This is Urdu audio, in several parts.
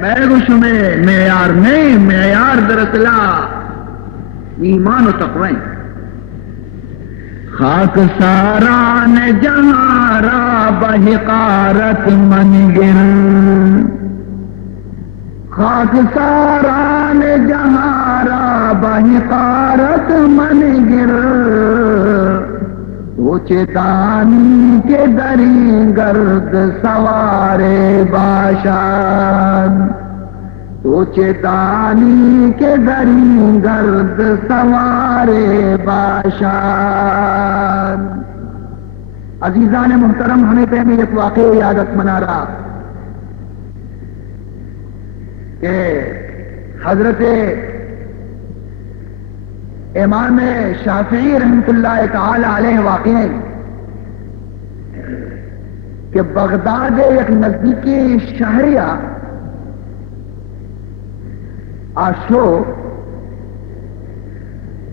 میں گوش میں معیار نہیں، معیار در اصلا ایمان و تقوی. خاک ساران جہاں را بحقارت من گر، خاک ساران جہاں را بحقارت من گر، سوچے دانی کے دری گرد سوارے باشد، سوچے دانی کے دری گرد سوارے باشد. عزیزان محترم، ہمیں پہلے ایک واقعہ یادت منا رہا کہ حضرت امام شافعی رحمۃ اللہ تعالی علیہ واقع کہ بغداد ایک نزدیکی شہریہ آشو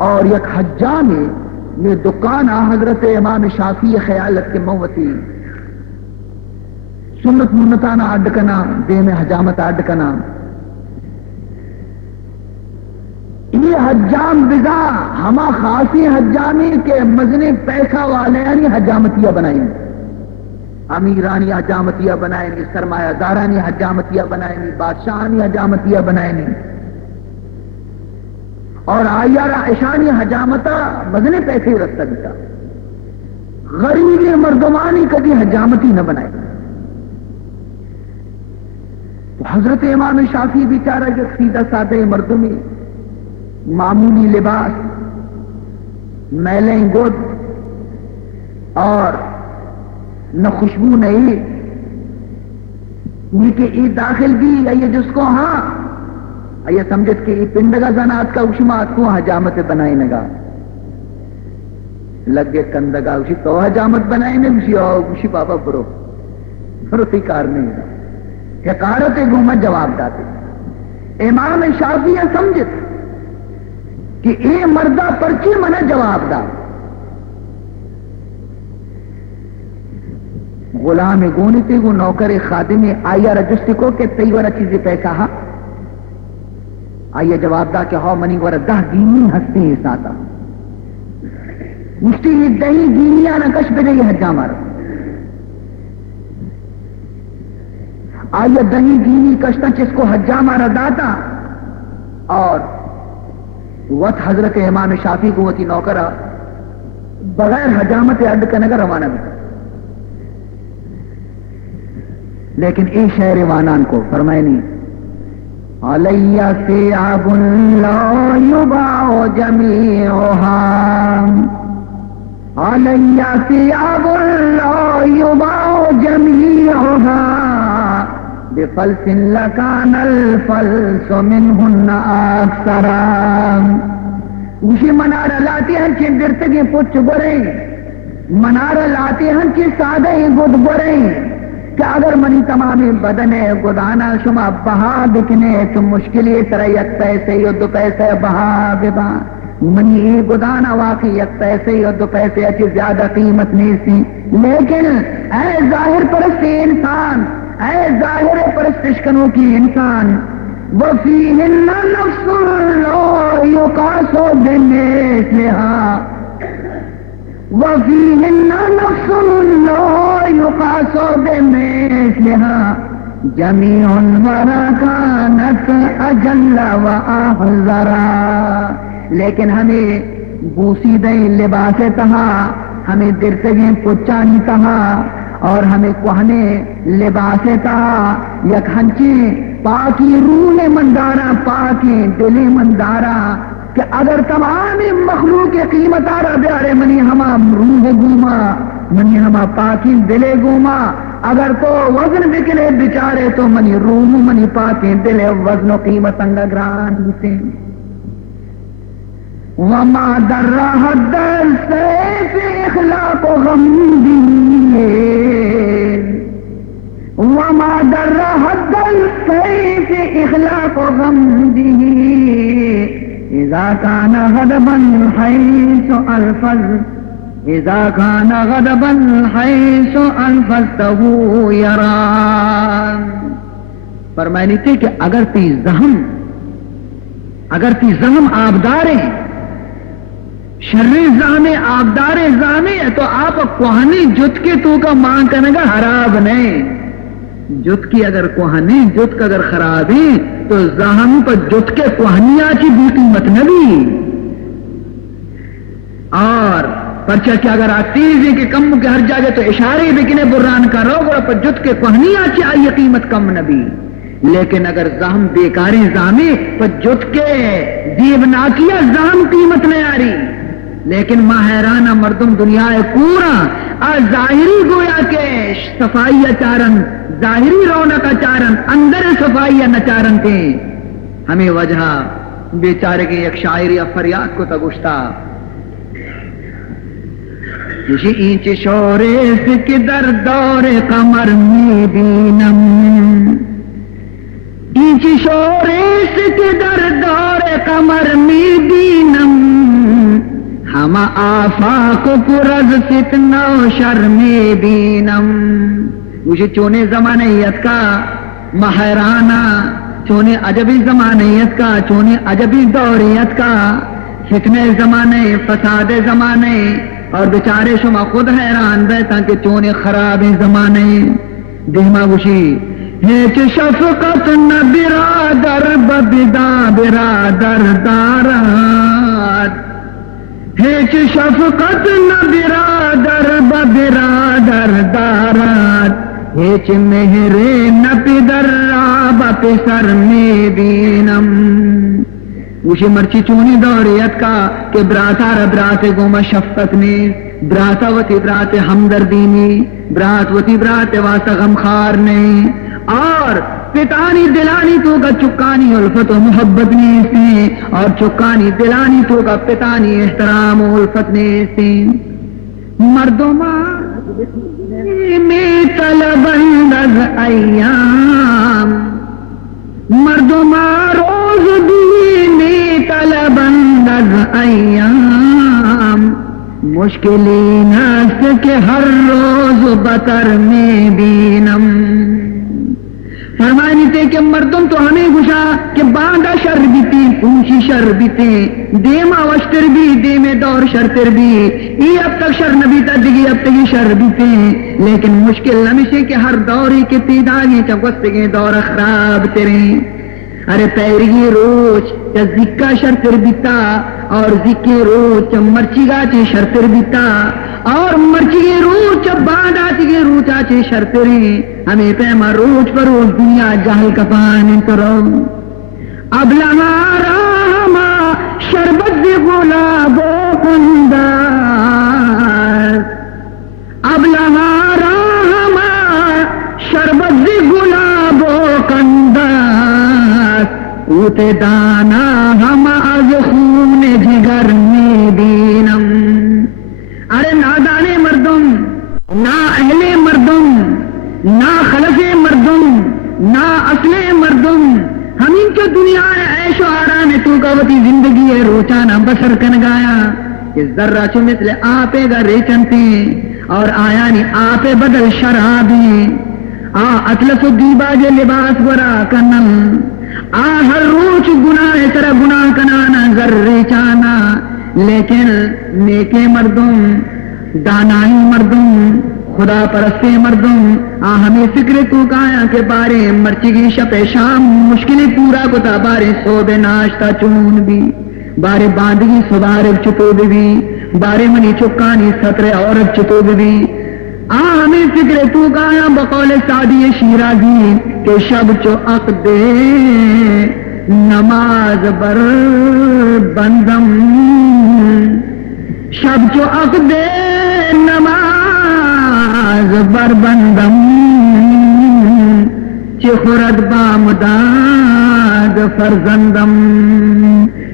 اور یک حجامی یہ دکان حضرت امام شافعی خیالت کے موتی سنت منتانا اڈ کا نام دے میں حجامت اڈ کا نام. یہ حجام بزا ہما خاصی حجامی کے مزنی پیسہ والے یعنی حجامتیاں بنائیں، امیرانی حجامتیاں بنائیں، سرمایہ دارانی حجامتیاں بنائیں، بادشاہانی حجامتیاں بنائیں، اور آیارا اشانی حجامتا مزنے پیسے رکھتا دیتا. غریبی مردمانی کبھی حجامتی نہ بنائے. تو حضرت امام شافعی بیچارہ جو سیدھا سادہ مردمی معمولی لباس، میلیں گود اور نہ خوشبو نہیں، یہ کہ ای داخل بھی یہ جس کو ہاں یہ سمجھت کہ یہ پنڈگا زنات کا اشمات کو حجامت بنائی نگا لگے کندگا اسی تو حجامت بنائی نے اسی بابا برو تی کار نہیں ہے حقارت گومت جواب داتے. امام شافعی سمجھت کہ اے مردہ پرچی منہ جواب دا. غلام گونی تے وہ نوکر خادمی آیا رجسٹی کو کہ تی ورہ چیزی پیسہ ہاں آئیے جواب دا کہ ہاں منی ورہ 10 دینی ہستے ہی ساتا مشتی یہ دہی دینیاں نہ کش بدے یہ حجام آرہ آئیے دہی دینی کشتا جس کو حجام آرہ داتا. اور وقت حضرت امام شافعی کو وتی نوکرہ بغیر حجامت اڈ کا نگر روانہ بھی. لیکن اے شہر وانان کو فرمائے نہیں علیہ ثیاب لا یباع جمیعہا، علیہ ثیاب لا یباع جمیعہا بفلس لکان الفلس منہن اکثرا. اسی منارہ لاتے ہیں چھ درتگی پچھ بریں، منارہ لاتے ہیں چھ سادہ گد بریں کہ اگر منی تمامی بدنے گدانا شما بہا بکنے تو مشکلی طرح یک پیسے یا 2 پیسے بہا ببا منی ای گدانا واقعی یک پیسے یا 2 پیسے اچھی زیادہ قیمت نہیں سی. لیکن اے ظاہر پرست انسان، اے ظاہر پرستشکنوں کی انسان، وَفِيهِنَّ نَفْسٌ لَا يُقَاسُ بِمِثْلِهَا وَفِيهِنَّ نَفْسٌ لَا يُقَاسُ بِمِثْلِهَا جَمِيعُ الْوَرَىٰ كَانَتْ أَجَلَّ وَأَحْذَرَا. لیکن ہمیں بوسیدہ لباس تہا، ہمیں درتگیں پچانی تہا، اور ہمیں کوہنے لباس تہا یک ہنچی پاکی روح مندارا پاکی دل مندارا کہ اگر تمام مخلوق قیمت آرہ بیارے منی ہما روح گوما منی ہما پاکی دل گوما، اگر تو وزن بکلے بچارے تو منی روح منی پاکی دل وزن و قیمت انگا گران ہوتے. وما در حد السیف اخلاق غمدی، وما در حد السیف اخلاق غمدی اذا كان غضبا حيث الفظ، اذا كان غضبا حيث الفظته يرى. فرمانی تھی کہ اگر تی زہم آبداریں شر زہم آبدار زہمی تو آپ کوہنی جت کے تو کا ماں کنگا حراب نہیں جت کی اگر کوہنی جت کا اگر خرابی تو زہم پر جت کے کوہنیا کی بوٹی متنبی اور پرچہ کہ اگر آتیزی کے کم کے ہر جاگے تو اشارے بکنے بران کا روگ اور پر جت کے کوہنیا کی آئی قیمت کم نبی لیکن اگر زہم بیکاری زہمی پر جت کے دیو ناکیا زہم قیمت نہیں آ رہی لیکن ماہرانہ مردم دنیا پورا ظاہری گویا کے صفائی چارن ظاہری رونق چارن اندر صفائی نچارن کے ہمیں وجہ بیچارے کے ایک شاعری فریاد کو تگشتا اینچ شوریس کی در دور قمر می بینم اینچ شوریس کی در دور قمر می بینم ہم آفاق پر از فتنہ و شرم بینم مجھے چونے زمانیت کا ماہرانہ چونے عجبی زمانیت کا چونے عجبی دوریت کا فتنے زمانے فساد زمانے اور بیچارے شما خود حیران بیتا کہ چونے خراب زمانے دیما گوشی ہیچ شفقت نہ برادر ببدا برادر دارات ہیچ شفقت نہ برادر برادر دارات ہیچ مہر نہ پدر راب پسر میں بینم وشی مرچی چونی دوریت کا کہ براتا ربرات گوما شفقت نے براتا وتی برات ہمدردی نے برات وتی برات واسا غمخار نے اور پتانی دلانی تو کا چکانی الفت و محبت نے سے اور چکانی دلانی تو کا پتانی احترام و الفت نے سے مردما میں طلبند از ایام مردما روز دی میں طلبند از ایام مشکلی ناس کے ہر روز بتر میں بینم فرمانی تے کہ مردم تو ہمیں گشا کہ باندھا شر بیتی پونچی شر بیتے دیما وشتر بھی دیمے دور شرتر بھی ای اب تک شر نبی تا دگی اب تک شر بیتے لیکن مشکل نمیشے کہ ہر دوری کے تیداگی چگوستگی دور خراب تیرے ارے پیری روچ چا زکا شرتر بیتا اور زکی روچ چا مرچیگا چی شرتر بیتا اور مرچی روچ باندھا چی روچا چی شرتری ہمیں پیما روچ پر روچ دنیا جہل کفان کرو اب لہارا ہما شربت دی گلاب و کنداز اب لہارا ہما شربت دی گلاب و کنداز اوتے دانا ہم از خون جگر میں دینم ارے نادانے مردم نہ اہل مردم نہ خلف مردم نہ اصل مردم ہمیں تو دنیا عیش و آرام تو قوتی زندگی ہے روچانا بسر کن گایا کہ ذرہ چو مثل آپے گا ریچنتے اور آیا نی آپے بدل شرابی اطلس و دیبا جے لباس برا کنن ہر روچ گناہ ترہ گناہ کنانا ذرے چانا لیکن نیکے مردم دانائی مردم خدا پرستے مردم ہمیں فکر تو کایا کے بارے مرچگی شپ شام مشکلی پورا کتا بارے صوب ناشتہ چون بھی بارے باندگی سبارک چتو بھی بارے منی چکانی ستر عورت چتو بھی ہمیں فکر تو کایا بقول سعدی شیرازی کہ شب چو عقدے نماز بر بندم شب چو عقدے نماز بر بندم چی خورد بامداد فرزندم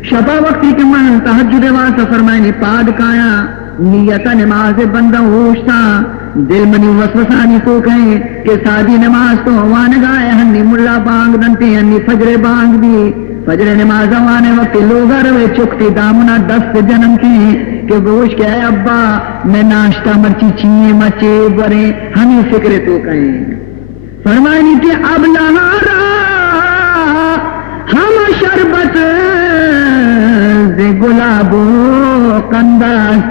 شبا وقتی کہ من تحجد واسا فرمائنی پاد کایا نیتا نماز بندہ ہوشتا دل منی وسوسانی تو کہیں کہ سادی نماز تو وانگائے ہنی ملا بانگ دنتی ہنی فجر بانگ بھی فجر نماز وانے وقت لوگ روے چکتی دامنا دست جنم کی کہ گوش کہ اے ابا میں ناشتہ مرچی چیئے مچے برے ہمیں فکر تو کہیں فرمائنی کہ اب لہارا شربت ز گلاب و قنداز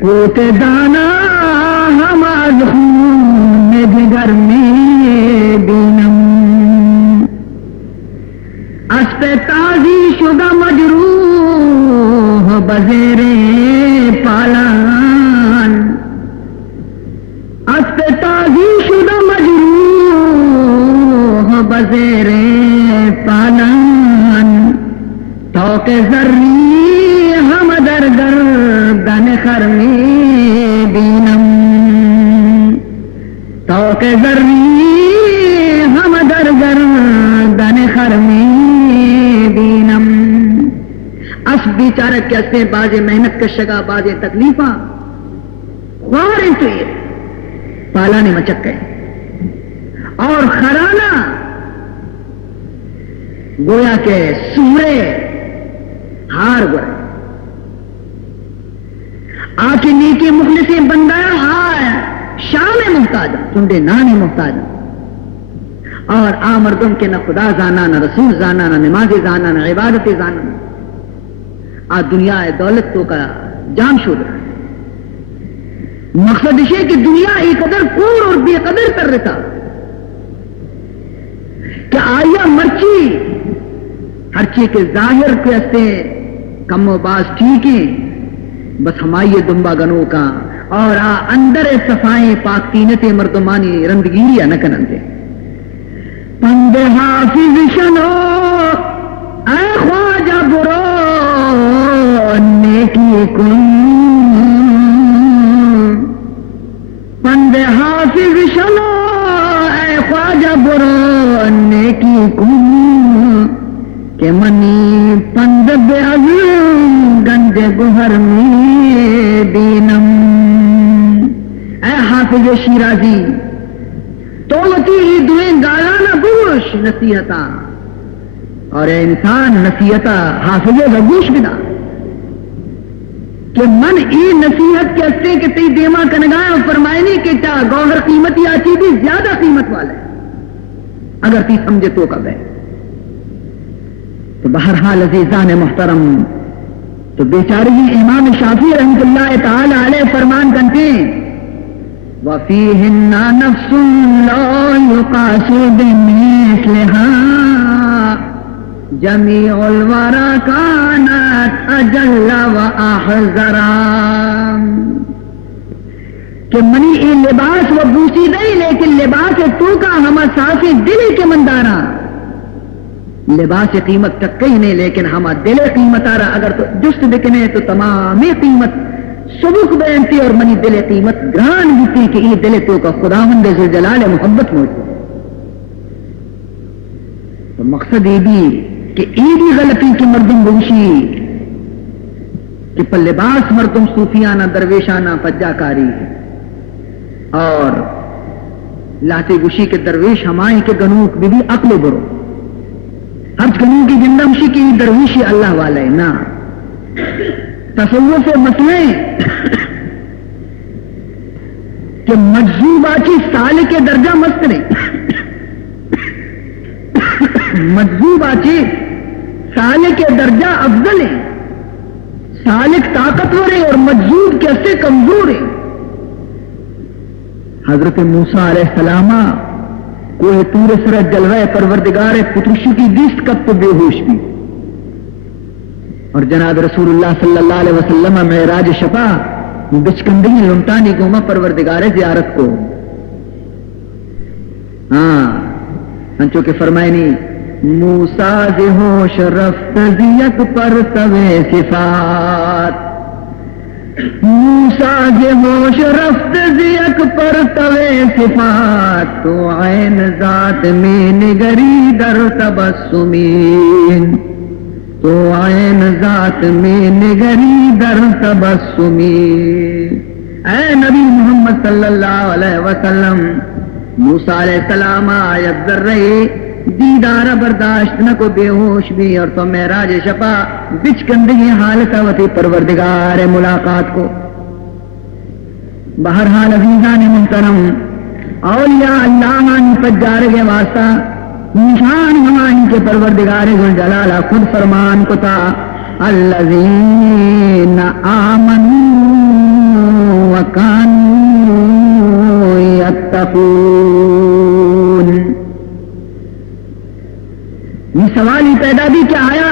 قوت دانا ہم از خون جگر میں بینم اسب تازی شدہ مجروح بزیر پالان اسب تازی شدہ مجروح بزیر پالان توق ذری ہم در گردن خرمی بینم توق ذری ہم در گردن خرمی بینم اسب بیچارہ کیسے بازے محنت کشگا بازے تکلیفاں خوار تو یہ پالانے مچک گئے اور خرانہ گویا کہ سورے ہار گئے آکی نیکی مخلصی بندہ شام محتاج چنڈے نانی محتاج اور مردم کے نہ خدا زانا نہ رسول زانا نہ نمازی زانا نہ عبادتی زانا دنیا دولت تو کا جام شد رہا مقصد یہ کہ دنیا ایک قدر پور اور بے قدر کر رہتا کہ آیا مرچی ہر چیز کے ظاہر کے اسے کم و باز ٹھیک ہے بس ہمائی دمبا گنوں کا اور اندر صفائیں پاک تینت مردمانی رندگیری نہ کنندے پند حافظ شنو اے خواجہ برو نیکی کن پند حافظ شنو اے خواجہ برو نیکی کن کہ منی پند بے عظیم گنج گہر میں دینم اے حافظ شیرازی توتی دویں گالانا گوش نصیحتا اور اے انسان نصیحتا حافظ گوش بنا کہ من ای نصیحت کہتے کہ تی دیما کنگایا فرمائنی کہ چا گوہر قیمتی آچی بھی زیادہ قیمت والا ہے اگر تی سمجھے تو کب ہے تو بہرحال عزیزان محترم تو بیچاری امام شافعی رحمۃ اللہ تعالی علیہ فرمان کرتے وَفِيهِنَّ نَفْسٌ لَا يُقَاسُ بِمِثْلِهَا جَمِيعُ الْوَرَى كَانَتْ أَجَلَّ وَأَحْذَرَا کہ منی ای لباس و بوسی نہیں لیکن لباس تو کا ہم ساسی دل کے مندارا لباس قیمت تک کہیں نہیں لیکن ہم دل قیمت آ رہا اگر تو جست بکنے تو تمام قیمت سبک بیانتی اور منی دل قیمت گران ہوتی کہ یہ دل تو کا خداوند ذوالجلال محبت موجود تو مقصد یہ بھی کہ یہ بھی غلطی کی مردم گوشی کہ پر لباس مردم صوفیانہ درویشانہ پجا کاری اور لاتے گوشی کے درویش ہمائیں کے گنوک بھی عقل برو ہر گنو کی جندمشی کی درویشی اللہ والے نا تصوف مسئلے کہ مجذوب آچی سال کے درجہ مسترے مجذوب آچی سال کے درجہ افضل ہے سالک طاقتور ہے اور مجذوب کیسے کمزور ہے حضرت موسیٰ علیہ السلام کوئی تور سرت جلوہ پروردگار پترشو کی دیست کب تو بے ہوش بھی اور جناب رسول اللہ صلی اللہ علیہ وسلم معراج شفا بچکندگی لنٹانی گوما پروردگار زیارت کو انچو کے فرمائنی موسیٰ ز ہوش رفت زیت پر سوے صفات موسیٰ ز ہوش رفت زیت پر سوے صفات تو عین ذات میں نگری در تبسمین تو عین ذات میں نگری در تبسمین اے نبی محمد صلی اللہ علیہ وسلم موسیٰ علیہ السلام آیت در رہے دیدار برداشت نہ کو بے ہوش بھی اور تو معراج شفا بچکندگی حالت وتی پروردگار ملاقات کو بہرحال عزیزان محترم اولیاء اللہ پجار کے واسطہ نشان ہمائیں کے پروردگار ذوالجلال خود فرمان کو تھا الذین آمنوا وکانوا یتقون. یہ سوال ہی پیدا بھی کیا آیا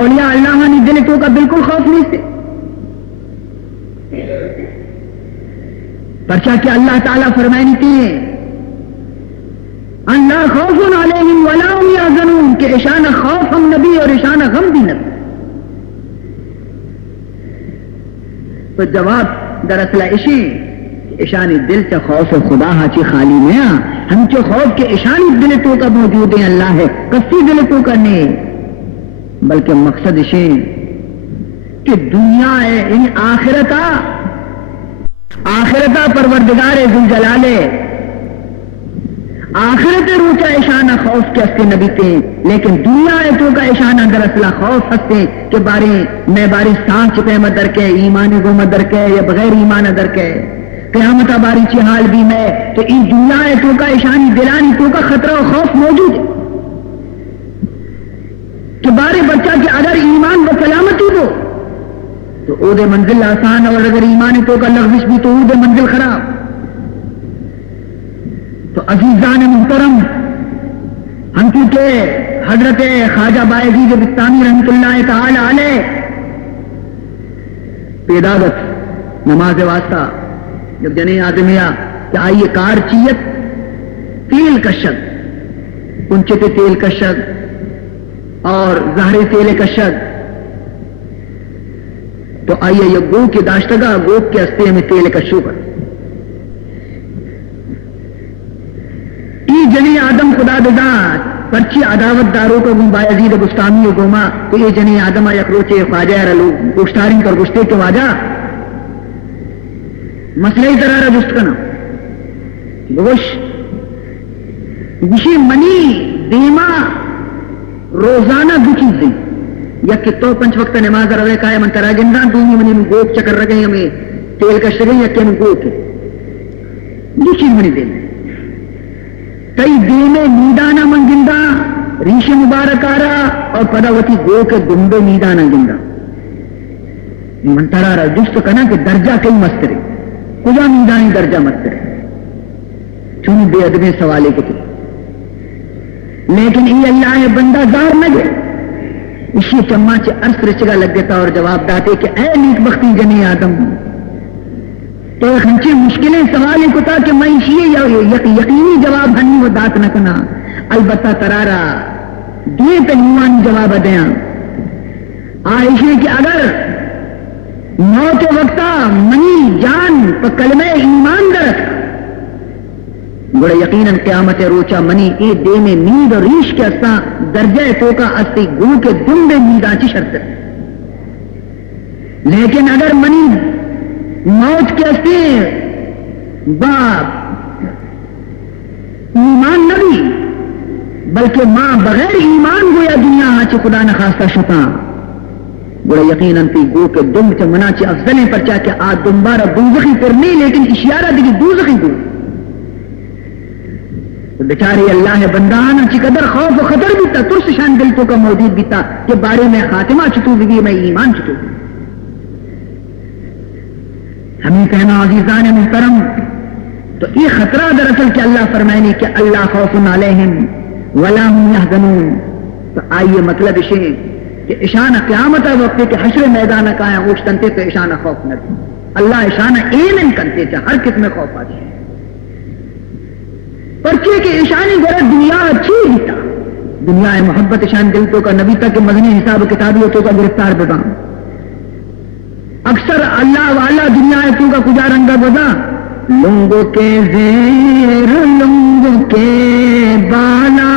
اولیاء اللہ نے دل تو کا بالکل خوف نہیں سے پرچہ کہ اللہ تعالیٰ فرمائنی تھی اللہ خوف علیہم ولا هم یحزنون کہ اشانہ خوف ہم نبی اور اشانہ غم بھی نبی. تو جواب دراصل اشی اشانی دل سے خوف خدا ہاچی خالی میں ہم چو خوف کے اشانی دل تو کا موجود ہے اللہ ہے کسی دل تو کا نہیں بلکہ مقصد اشی کہ دنیا ہے ان آخرتا پروردگار ذوالجلال آخرت روچا اشانہ خوف کے ہستے نبی تھے لیکن دنیا ہے تو کا اشانہ دراصل خوف ہستے کہ میں باری سانچ پہ مدر کے ایمان کو مدر کے یا بغیر ایمان ادر کے قیامت باری چی حال بھی میں تو ان دنیا ہے تو کا اشانی دلانی تو کا خطرہ و خوف موجود ہے کہ بارے بچہ کہ اگر ایمان و سلامتی ہو تو او دے منزل آسان اور اگر ایمان تو کا لغزش بھی تو او دے منزل خراب. تو عزیزان محترم ہم کیونکہ حضرت خواجہ بایزید بستامی رحمۃ اللہ تعالی علیہ پیداوت نماز واسطہ جب جنے آدمیا کہ آئیے کار چیت تیل کشد کنچتے تیل کشد اور زہر تیل کشد تو آئیے یہ گو کی داشتگاہ گو کے ہستے میں تیل کشو پر جنی آدم خدا بذات پرچی عداوت داروں کو بایزید بستامی گوما تو یہ جنی آدم یکروچے خواجہ رلو گوشتاری کر گشتے کے واجہ مسئلہ درارہ جست کنا گوشی منی دیما روزانہ دو چیزیں یا کہ تو پنچ وقت نماز روے کائے من ترا گندان دونی منی گوک چکر رگیں ہمیں تیل کش رگیں یا کہ ہمیں گوک دو چیز منی دیما کئی دیمے نیدانا من گندہ ریش مبارک آرا اور پداوتی گو کے گنڈے نیدانا گندہ منترا رہا جست کنا کہ درجہ کئی مسترے کجا نیدانی درجہ مسترے چون بے ادبے سوالے کے تھے لیکن ای اللہ بندہ زار نہ گئے اسی چمہ چے عرص رچگا لگ دیتا اور جواب داتے کہ اے نیک بختی جنی آدم تو ہنچے مشکلیں سوالیں کتا کہ میں یقینی جواب ہنی و دات نہ کنا البتہ ترارا دے تنیوانی جواب دیاں آئیشے کہ اگر موت وقتا منی جان پا کلمہ ایمان درک گوڑا یقیناً قیامت روچا منی اے دے میں نید اور ریش کے استا درجہ توکا استی گو کے دن دے نید آنچی شرط لیکن اگر منی موت کے استے باپ ایمان نبی بلکہ ماں بغیر ایمان گویا دنیا آچے خدا نخواستہ شتا بڑا یقیناً تی گو کے دم چا مناچے افضلیں پر چاہ کہ آج دنبارہ دوزخی پر نہیں لیکن اشیارہ دیکھ دوزخی گو تو بیچارے اللہ بندانا چی قدر خوف و خطر بھی تا ترس شان دل تو کا موجود بھی تا کہ بارے میں خاتمہ چتو بھی میں ایمان چتو بھی ہمیں کہنا عزیزان محترم تو یہ خطرہ دراصل کہ اللہ فرمائنی کہ اللہ خوف علیہم ولا هم يحزنون تو آئیے مطلب اسے کہ اشانہ قیامت وقت کہ حشر میدان کا ہے اوشتنتے تو اشانہ خوف نہ دی اللہ اشانہ ایمن کنتے چاہ ہر قسم خوف آتی ہے پرچے کہ اشانی گرہ دنیا اچھی ہیتا دنیا محبت اشان دل تو کا نبی تک مدنی حساب کتابی تو کا گرفتار بدا اکثر اللہ والا دنیا تو کا کجا رنگا بدا لنگوں کے زیر لنگوں کے بالا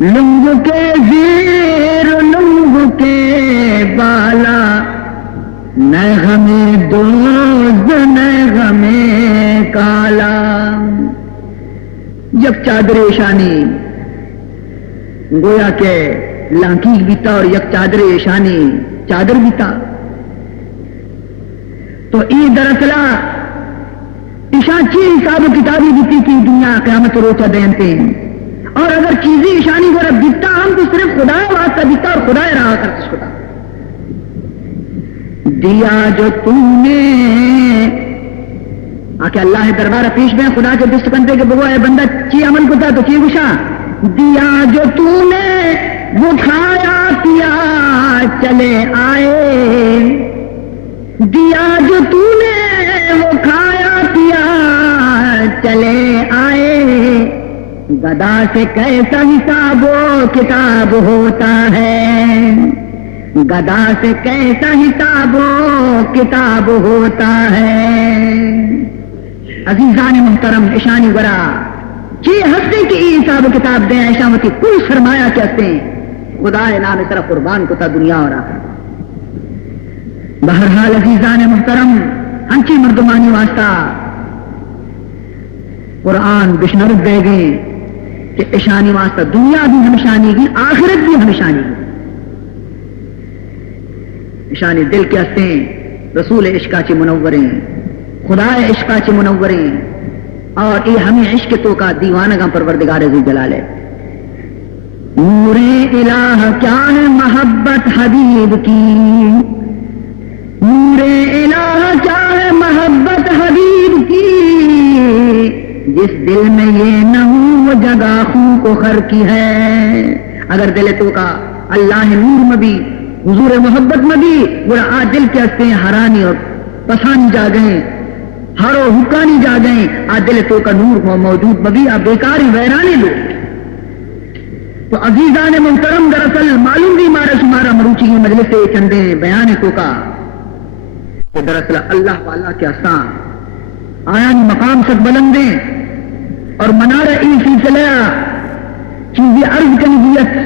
لنگوں کے زیر لنگوں کے بالا نہ ہمیں دوز نہ ہمیں کالا جب چادر ایشانی گویا کہ لانکی بیتا اور یک چادر ایشانی چادر بیتا تو ای دراصلہ ایشان چی حساب و کتابی بیتی کی دنیا قیامت روچہ دینتے ہیں اور اگر چیزیں اشانی کو رب دکھتا ہم تو صرف خدا واسطہ دکھتا اور خدا رہا کرتے خدا دیا جو تو نے آکے اللہ دربار پیش میں خدا کے دست بنتے کہ بگو اے بندہ چی عمل کو تھا تو چی گشا دیا جو تو نے وہ کھایا پیا چلے آئے دیا جو تو نے وہ کھایا پیا چلے آئے گدا سے کیسا حساب و کتاب ہوتا ہے گدا سے کیسا حساب و کتاب ہوتا ہے عزیزان محترم اشانی ورا چی ہستے کی حساب و کتاب دیں ایشامتی کوئی سرمایہ کہتے ہیں خدا نام طرف قربان کو تا دنیا اور آخر بہرحال عزیزان محترم ہنچی مردمانی واسطہ قرآن بشنرد دے گئے کہ اشانی واسطہ دنیا بھی ہمشانی کی آخرت بھی ہمشانی کی اشانی دل کے ہستے رسول عشقہ چی منوریں خدا عشقہ چی منوریں اور یہ ہمیں عشق تو کا دیوانگاں پروردگار ذی جلال ہے نور الہ کیا ہے محبت حبیب کی نور الہ کیا ہے محبت حبیب کی جس دل میں یہ نہ ہو وہ جگہ خون کو خر کی ہے اگر دل تو کا اللہ نور میں بھی حضور محبت میں بھی وہ آج دل کے ہستے ہیں حرانی اور پسانی جا گئے ہرو حکانی جا گئے آج دل تو کا نور موجود میں بھی آپ بیکاری ویرانے لو تو عزیزان محترم دراصل معلوم بھی مارا شمارا مروچی کی مجلس سے چندے بیان تو کا کہ دراصل اللہ والا کے آسان آیا مقام سک بلندیں اور منارہ ای سلسلہ چیزیں عرض کنیت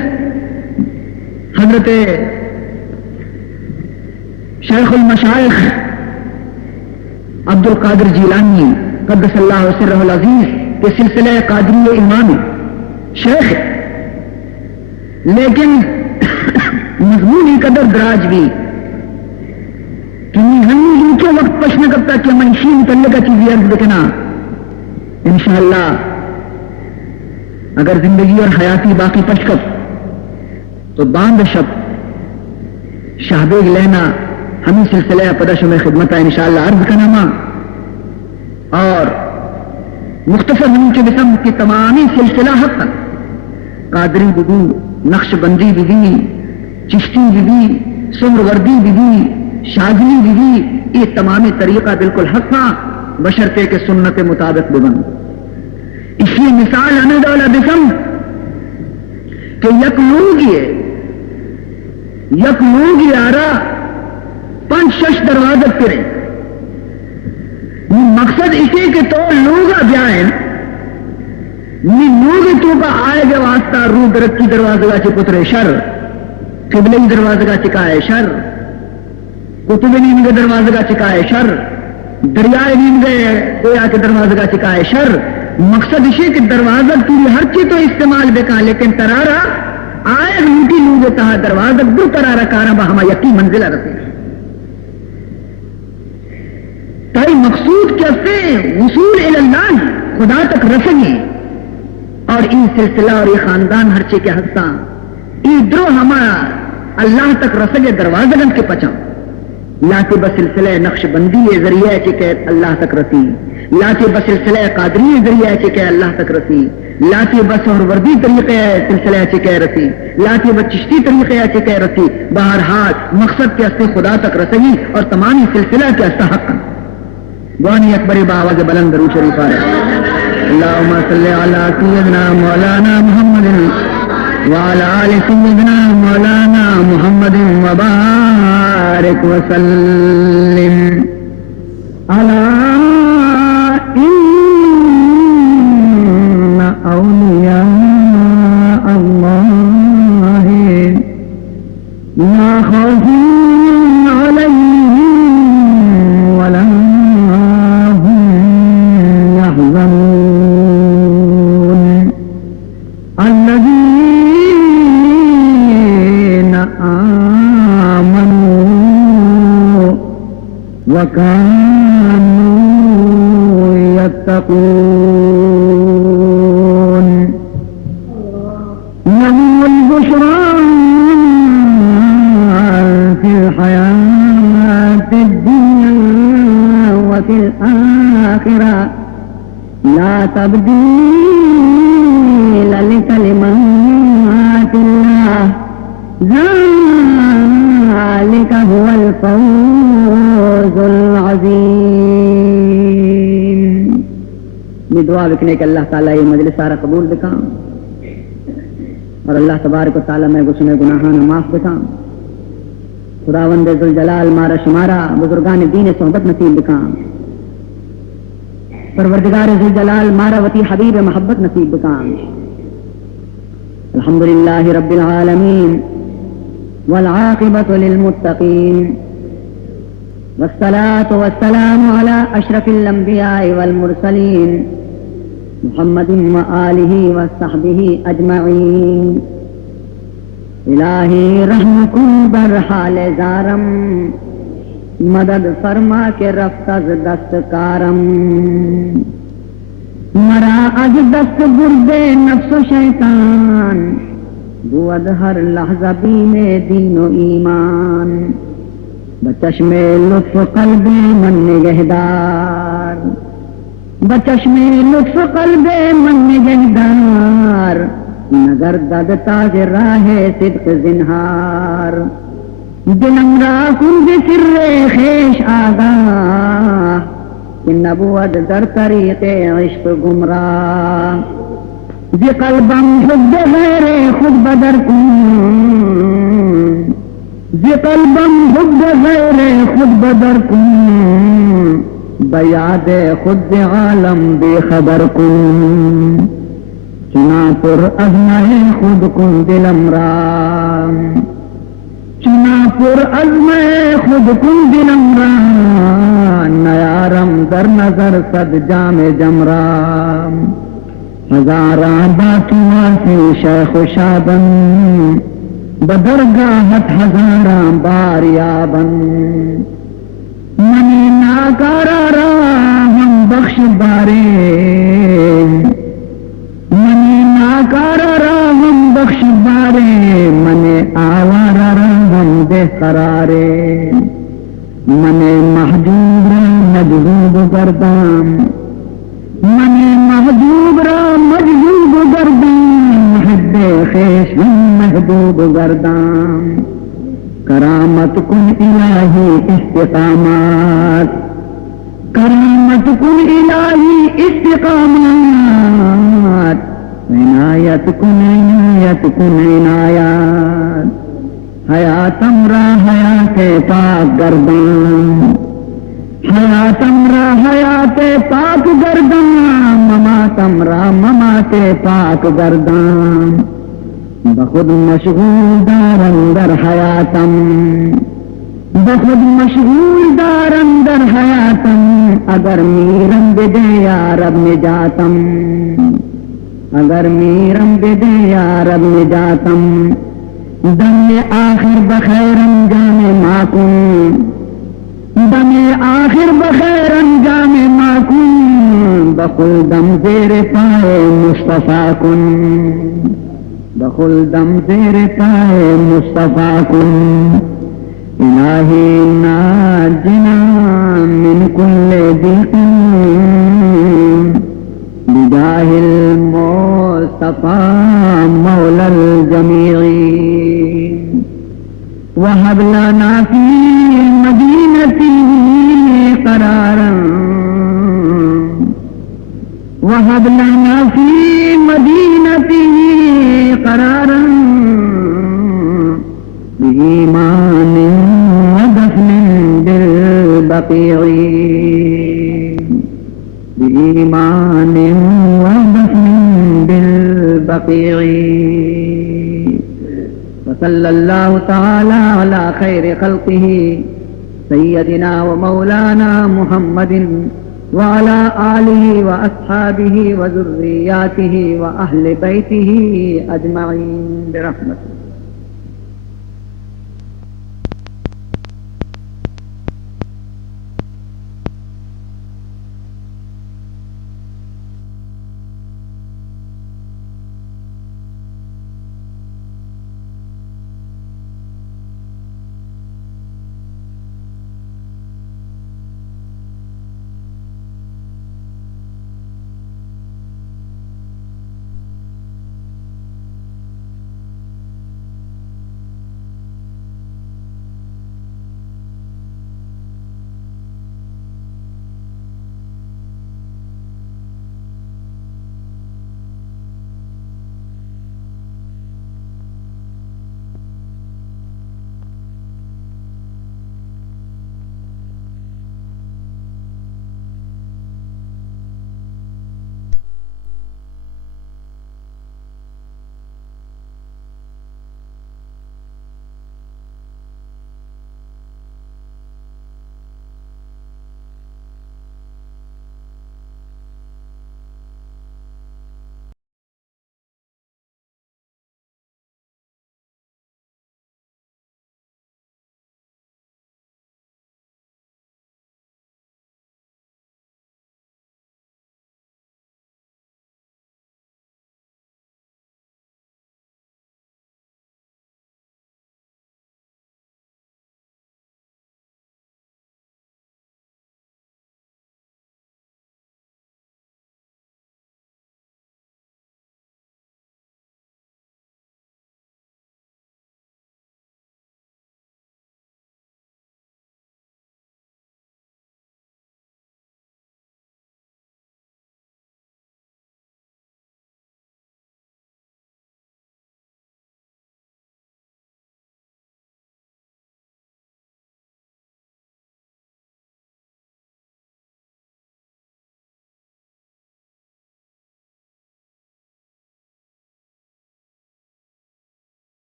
حضرت شیخ المشائخ عبد القادر جیلانی قدس اللہ سرہ العزیز کے سلسلہ قادری امام شیخ لیکن مضمونی قدر دراج بھی ہم کے وقت پشن کرتا کہ منشی متعلق کا چیزیں عرض دیکھنا انشاءاللہ اگر زندگی اور حیاتی باقی پشکت تو باندھ شب شہبیگ لینا ہمیں سلسلہ پدش میں خدمت ہے انشاءاللہ عرض کا نامہ اور مختصر ہم کے بسم کی تمامی سلسلہ حق قادری بھی نقش بندی بھی چشتی بھی سمروردی بھی شاذلی بھی یہ تمامی طریقہ بالکل حق تھا بشرطے کے سنت مطابق ببن اس لیے مثال آنے والا بسم کہ یک لوگ آرا 5-6 دروازے پھرے مقصد اسی کے تو لوگ بیائن لوگ تو کا آئے گا واسطہ روح درکی دروازے کا چپترے شر قبلئی دروازے کا چکائے شر کتب نیند کے دروازے کا چکائے شر دریائے نیند گئے کویا کے دروازے کا چکائے شر مقصد اسی کہ دروازہ پوری ہر چیز تو استعمال بکا لیکن ترارا آئے روٹی لوگ تہا دروازہ دو ترارا کارا با ہما یقی منزلہ رسے تائی مقصود کیسے وصول اللہ خدا تک رسنگی اور این سلسلہ اور یہ خاندان ہر چیز کے حصہ ای درو ہمارا اللہ تک رسگے دروازہ گن کے پچا لاتے بسلسلہ نقش بندی ذریعہ چکے اللہ تک رسی لاتے بسلسلہ قادری ذریعہ چکے اللہ تک رسی لاتے بس اور وردی طریقے سلسلہ چکے رسی لاتے بس چشتی طریقے چکے رسی بہرحال مقصد کے استے خدا تک رسگی اور تمامی سلسلہ کے استا حق گوانی اکبر باواز بلند درود شریف آ رہے اللہم صلی علی سیدنا مولانا محمد وعلى آل سيدنا مولانا محمد وبارك وسلم على إن أولياء الله لا خوف عليهم ولا هم يحزنون الذين آمنوا وكانوا يتقون فی الآخرہ لا تبدیل لکلمات اللہ ذالک هو الفوز العظیم. یہ دعا لکھنے کے اللہ تعالیٰ یہ مجلس سارا قبول بکام اور اللہ تبارک و تعالیٰ میں گسنے گناہان معاف بکام. خداوند ذوالجلال مارا شمارا بزرگان دین صحبت نصیب بکام. پروردگار ذوالجلال مارا وتی حبیب محبت نصیب بکام. الحمدللہ رب العالمین والعاقبۃ للمتقین والصلاة والسلام على اشرف الانبیاء والمرسلین محمد وآلہ وصحبہ اجمعین. الہی رحم کن بر حال زارم مدد فرما کے رفت از دست کارم. مرا از دست برد نفس و شیطان بود ہر لحظہ بیم دین و ایمان. بچشم لطف قلب من نگہدار بچشم لطف قلب من نگہدار نگر دد تاج راہ صدق زنہار. دلم را کن بسر خیش آگاہ کہ نبوت در طریق عشق گمراہ. زی قلبم حب غیر خود بدر کن زی قلبم حب غیر خود بدر کن بیاد خود عالم بے خبر کن. چنا پر عزمِ خود کن دلم را چنا پر عزمِ خود کن دلم را نیارم در نظر صد جام جمرام. ہزاراں باتواسی شیخ و شابن بدرگاہت ہزاراں باریابن. منی ناکارا را ہم بخش بارے منی ناکارا را ہم بخش بارے منے آوارا را ہم بے قرارے. منے محجوب را مجذوب گردام منے محجوب را مجذوب گردام. محب خیش ہم محبوب گردام. کرامت کن الہی استقامات کرامت کن الہی استقامات. عنایت کن عنایات. حیاتم را حیات پاک گردان حیاتم را حیات پاک گردان. مماتم را ممات پاک گردان. بخود مشغول دارم در حیاتم بخود مشغول دارم در حیاتم. اگر میرم بدے یا رب نجاتم اگر میرم بدے یا رب نجاتم. دم آخر بخیر انجام ماکن دم آخر بخیر انجام ماکن. بخل دم زیر پائے مصطفیٰ کن بخل دم زیر پائے مصطفیٰ کن. الہی ناجنا من کل ضیق بجاہ المصطفیٰ مولا الجمیع. وهب لنا في مدينته قرارا وهب لنا في مدينته قرارا بإيمان ودفن بالبقيع بإيمان ودفن بالبقيع. وصلى الله تعالى على خير خلقه سيدنا ومولانا محمد وعلى آله وأصحابه وذرياته وأهل بيته أجمعين برحمته.